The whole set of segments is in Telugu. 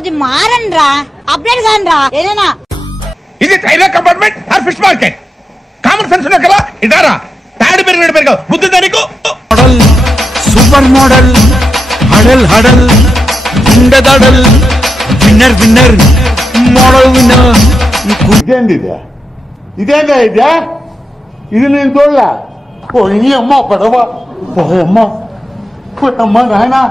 కొద్ది మారండి రా, అప్డేట్ కాని రా ఏదైనా. ఇది railway compartment or fish market? Common sense ఉన్నా కదా ఇదారా తాడు పెరిగినట్టు బుద్ధి దానికి మోడల్ సూపర్ మోడల్ హడల్ హడల్ గుండెదడల్ విన్నర్ విన్నర్ మోడల్ విన్నర్. ఇదేంది ఇదేందా ఇది నేను చూడలే. పోయి అమ్మ పడవ పోయమ్మ నాయనా.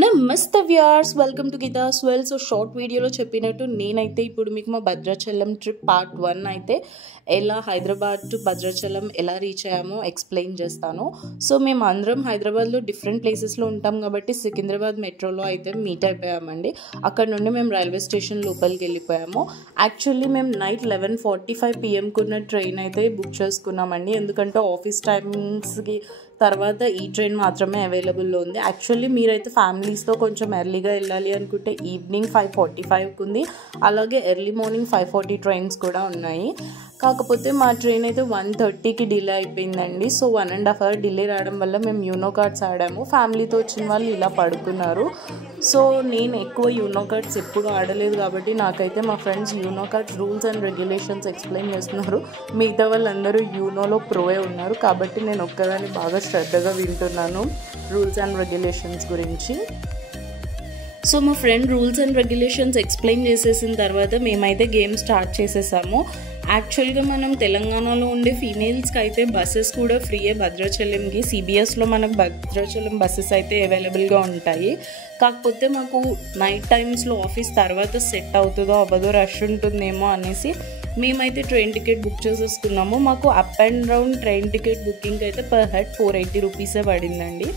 నమస్తే viewers, welcome to Geetha's well. So short వీడియోలో చెప్పినట్టు నేనైతే ఇప్పుడు మీకు మా భద్రాచలం ట్రిప్ పార్ట్ 1 అయితే ఎలా హైదరాబాద్ టు భద్రాచలం ఎలా రీచ్ అయ్యామో ఎక్స్ప్లెయిన్ చేస్తాను. సో మేము అందరం హైదరాబాద్లో డిఫరెంట్ ప్లేసెస్లో ఉంటాం కాబట్టి సికింద్రాబాద్ మెట్రోలో అయితే మీట్ అయిపోయామండి. అక్కడ నుండి మేము రైల్వే స్టేషన్ లోపలికి వెళ్ళిపోయాము. యాక్చువల్లీ మేము నైట్ 11:45 PM ఉన్న ట్రైన్ అయితే బుక్ చేసుకున్నామండి, ఎందుకంటే ఆఫీస్ టైమింగ్స్కి తర్వాత ఈ ట్రైన్ మాత్రమే అవైలబుల్లో ఉంది. యాక్చువల్లీ మీరైతే ఫ్యామిలీస్తో కొంచెం ఎర్లీగా వెళ్ళాలి అనుకుంటే ఈవినింగ్ 5:45కి ఉంది, అలాగే ఎర్లీ మార్నింగ్ 5:40 ట్రైన్స్ కూడా ఉన్నాయి. కాకపోతే మా ట్రైన్ అయితే 1:30కి డిలే అయిపోయిందండి. సో 1.5 hour డిలే రావడం వల్ల మేము యూనో కార్డ్స్ ఆడాము. ఫ్యామిలీతో వచ్చిన వాళ్ళు ఇలా పడుకున్నారు. సో నేను ఎక్కువ యూనో కార్డ్స్ ఎప్పుడు ఆడలేదు కాబట్టి నాకైతే మా friends you know cards rules and regulations explain చేస్తున్నారు. మిగతా వాళ్ళందరూ యూనోలో ప్రోయే ఉన్నారు కాబట్టి నేను ఒక్కదాన్ని బాగా శ్రద్ధగా వింటున్నాను రూల్స్ అండ్ రెగ్యులేషన్స్ గురించి. సో మా friend rules and regulations explain చేసేసిన తర్వాత మేమైతే గేమ్ స్టార్ట్ చేసేసాము. యాక్చువల్గా మనం తెలంగాణలో ఉండే ఫీమేల్స్కి అయితే బస్సెస్ కూడా ఫ్రీయే భద్రాచలంకి. సిబిఎస్లో మనకు భద్రాచలం బస్సెస్ అయితే అవైలబుల్గా ఉంటాయి. కాకపోతే మాకు నైట్ టైమ్స్లో ఆఫీస్ తర్వాత సెట్ అవుతుందో అవ్వదో, రష్ ఉంటుందేమో అనేసి మేమైతే ట్రైన్ టికెట్ బుక్ చేసేసుకున్నాము. మాకు up and down train ticket booking అయితే పర్ హెడ్ 480 రూపీసే పడిందండి.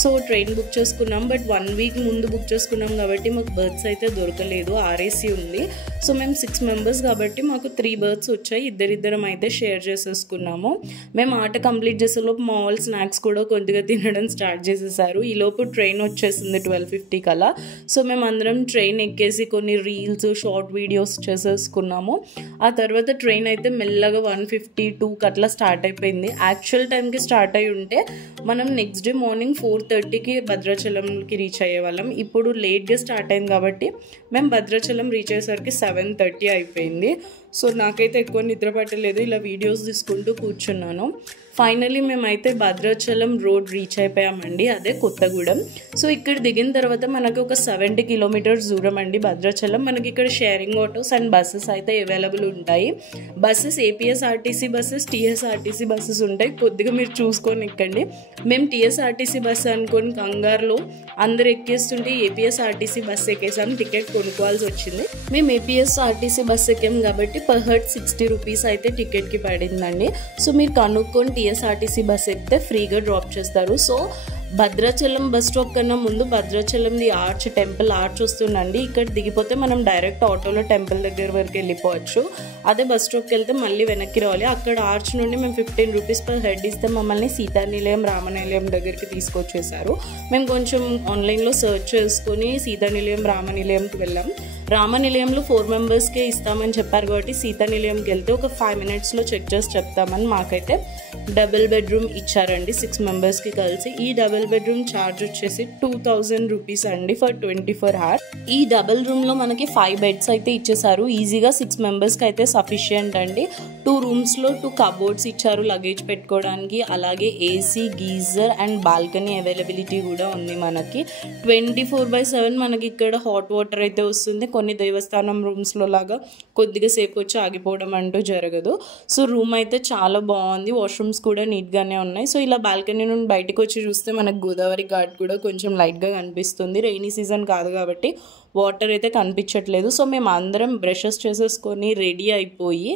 సో ట్రైన్ బుక్ చేసుకున్నాం, బట్ 1 week ముందు బుక్ చేసుకున్నాం కాబట్టి మాకు బర్త్స్ అయితే దొరకలేదు, ఆర్ఏసీ ఉంది. సో మేము 6 members కాబట్టి మాకు 3 berths వచ్చాయి. ఇద్దరిద్దరం అయితే షేర్ చేసేసుకున్నాము. మేము ఆట కంప్లీట్ చేసేలోపు మా వాళ్ళు స్నాక్స్ కూడా కొద్దిగా తినడం స్టార్ట్ చేసేసారు. ఈలోపు ట్రైన్ వచ్చేసింది 12:50 కల్లా. సో మేము అందరం ట్రైన్ ఎక్కేసి కొన్ని రీల్స్ షార్ట్ వీడియోస్ చేసేసుకున్నాము. ఆ తర్వాత ట్రైన్ అయితే మెల్లగా 1:52కి అట్లా స్టార్ట్ అయిపోయింది. యాక్చువల్ టైంకి స్టార్ట్ అయి ఉంటే మనం నెక్స్ట్ డే మార్నింగ్ 4:30కి భద్రాచలంకి రీచ్ అయ్యేవాళ్ళం. ఇప్పుడు లేట్గా స్టార్ట్ అయింది కాబట్టి మేము భద్రాచలం రీచ్ అయ్యేసరికి 7:30 అయిపోయింది. సో నాకైతే ఎక్కువ నిద్ర పట్టలేదు, ఇలా వీడియోస్ తీసుకుంటూ కూర్చున్నాను. ఫైనలీ మేమైతే భద్రాచలం రోడ్ రీచ్ అయిపోయామండి, అదే కొత్తగూడెం. సో ఇక్కడ దిగిన తర్వాత మనకు ఒక 70 kilometers దూరం అండి భద్రాచలం. మనకి ఇక్కడ షేరింగ్ ఆటోస్ అండ్ బస్సెస్ అయితే అవైలబుల్ ఉంటాయి. Buses APSRTC buses, TSRTC buses ఉంటాయి. కొద్దిగా మీరు చూసుకొని ఎక్కండి. మేము టీఎస్ఆర్టీసీ బస్సు అనుకొని కంగారులో అందరు ఎక్కేస్తుంటే ఏపీఎస్ఆర్టీసీ బస్సు ఎక్కేసాం, టికెట్ కొనుక్కోవాల్సి వచ్చింది. మేము ఏపీఎస్ఆర్టీసీ బస్సు ఎక్కాం కాబట్టి పర్ హెడ్ 60 రూపీస్ అయితే టికెట్కి పడిందండి. సో మీరు కనుక్కొని టీఎస్ఆర్టీసీ బస్ ఎక్కితే ఫ్రీగా డ్రాప్ చేస్తారు. సో భద్రాచలం బస్ స్టాప్ కన్నా ముందు భద్రాచలంది టెంపుల్ ఆర్చ్ వస్తుందండి. ఇక్కడ దిగిపోతే మనం డైరెక్ట్ ఆటోలో టెంపుల్ దగ్గర వరకు వెళ్ళిపోవచ్చు. అదే బస్ స్టాప్కి వెళ్తే మళ్ళీ వెనక్కి రావాలి. అక్కడ ఆర్చ్ నుండి మేము 15 రూపీస్ పర్ హెడ్ ఇస్తే మమ్మల్ని సీతానిలయం రామనిలయం దగ్గరికి తీసుకొచ్చేసారు. మేము కొంచెం ఆన్లైన్లో సెర్చ్ చేసుకొని సీతానిలయం రామనిలయంకి వెళ్ళాం. రామనిలయంలో 4 members-కే ఇస్తామని చెప్పారు కాబట్టి సీతానిలయంకి వెళ్తే ఒక 5 minutes-లో చెక్ చేసి చెప్తామని మాకైతే డబుల్ బెడ్రూమ్ ఇచ్చారండి 6 members-కి కలిసి. ఈ డబుల్ బెడ్రూమ్ ఛార్జ్ వచ్చేసి 2000 రూపీస్ అండి ఫర్ 24 hours. ఈ డబుల్ రూమ్లో మనకి 5 beds అయితే ఇచ్చేసారు. ఈజీగా 6 members-కి అయితే సఫిషియంట్ అండి. 2 rooms-లో 2 cupboards ఇచ్చారు లగేజ్ పెట్టుకోవడానికి. అలాగే AC, geyser and balcony availability కూడా ఉంది మనకి. 24/7 మనకి ఇక్కడ హాట్ వాటర్ అయితే వస్తుంది. కొన్ని దేవస్థానం రూమ్స్లో లాగా కొద్దిగా సేపు వచ్చి ఆగిపోవడం అంటూ జరగదు. సో రూమ్ అయితే చాలా బాగుంది, వాష్రూమ్స్ కూడా నీట్గానే ఉన్నాయి. సో ఇలా బాల్కనీ నుండి బయటకు వచ్చి చూస్తే మనకు గోదావరి ఘాట్ కూడా కొంచెం లైట్గా కనిపిస్తుంది. రెయినీ సీజన్ కాదు కాబట్టి వాటర్ అయితే కనిపించట్లేదు. సో మేము అందరం బ్రషెస్ చేసేసుకొని రెడీ అయిపోయి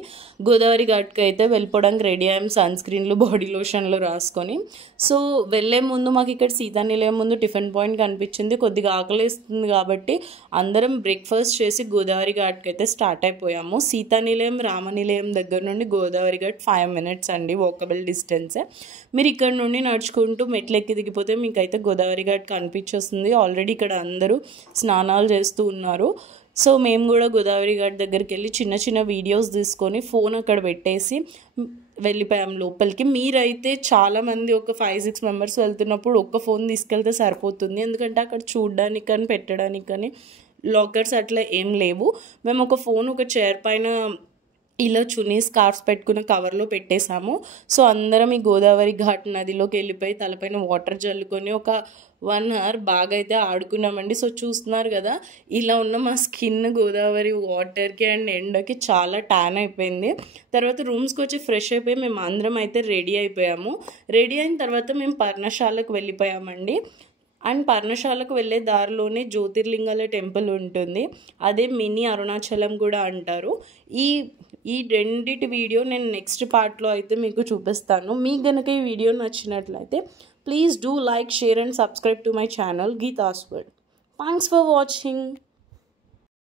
గోదావరి ఘాట్కి అయితే వెళ్ళిపోవడానికి రెడీ అయ్యాం, సన్ స్క్రీన్లు బాడీ లోషన్లు రాసుకొని. సో వెళ్ళే ముందు మాకు ఇక్కడ సీతానిలయం ముందు టిఫిన్ పాయింట్ కనిపించింది. కొద్దిగా ఆకలిస్తుంది కాబట్టి అందరం బ్రేక్ఫాస్ట్ చేసి గోదావరి ఘాట్కి అయితే స్టార్ట్ అయిపోయాము. సీతానిలయం రామనిలయం దగ్గర నుండి గోదావరి ఘాట్ 5 minutes అండి, వాకబుల్ డిస్టెన్సే. మీరు ఇక్కడ నుండి నడుచుకుంటూ మెట్లు ఎక్కి దిగిపోతే మీకు అయితే గోదావరి ఘాట్ కనిపించేస్తుంది. ఆల్రెడీ ఇక్కడ అందరూ స్నానాలు చేస్తూ ఉన్నారు. సో మేము కూడా గోదావరి ఘాట్ దగ్గరికి వెళ్ళి చిన్న చిన్న వీడియోస్ తీసుకొని ఫోన్ అక్కడ పెట్టేసి వెళ్ళిపోయాం లోపలికి. మీరైతే చాలామంది ఒక 5-6 members వెళ్తున్నప్పుడు ఒక్క ఫోన్ తీసుకెళ్తే సరిపోతుంది, ఎందుకంటే అక్కడ చూడడానికి కానీ పెట్టడానికి కానీ లాకర్స్ అట్లా ఏం లేవు. మేము ఒక ఫోన్ ఒక చైర్ పైన ఇలా చున్నీ స్కార్ఫ్స్ పెట్టుకున్న కవర్లో పెట్టేశాము. సో అందరం ఈ గోదావరి ఘాట్ నదిలోకి వెళ్ళిపోయి తలపైన వాటర్ జల్లుకొని ఒక 1 hour బాగా అయితే ఆడుకున్నామండి. సో చూస్తున్నారు కదా, ఇలా ఉన్న మా స్కిన్ గోదావరి వాటర్కి అండ్ ఎండకి చాలా ట్యాన్ అయిపోయింది. తర్వాత రూమ్స్కి వచ్చి ఫ్రెష్ అయిపోయి మేము అందరం అయితే రెడీ అయిపోయాము. రెడీ అయిన తర్వాత మేము పర్ణశాలకు వెళ్ళిపోయామండి. అండ్ పర్ణశాలకు వెళ్ళే దారిలోనే జ్యోతిర్లింగాల టెంపుల్ ఉంటుంది, అదే మినీ అరుణాచలం కూడా అంటారు. ఈ రెండిటి వీడియో నేను నెక్స్ట్ పార్ట్లో అయితే మీకు చూపిస్తాను. మీకు కనుక ఈ వీడియో నచ్చినట్లయితే please do like, share and subscribe to my channel Geetha's world. Thanks for watching.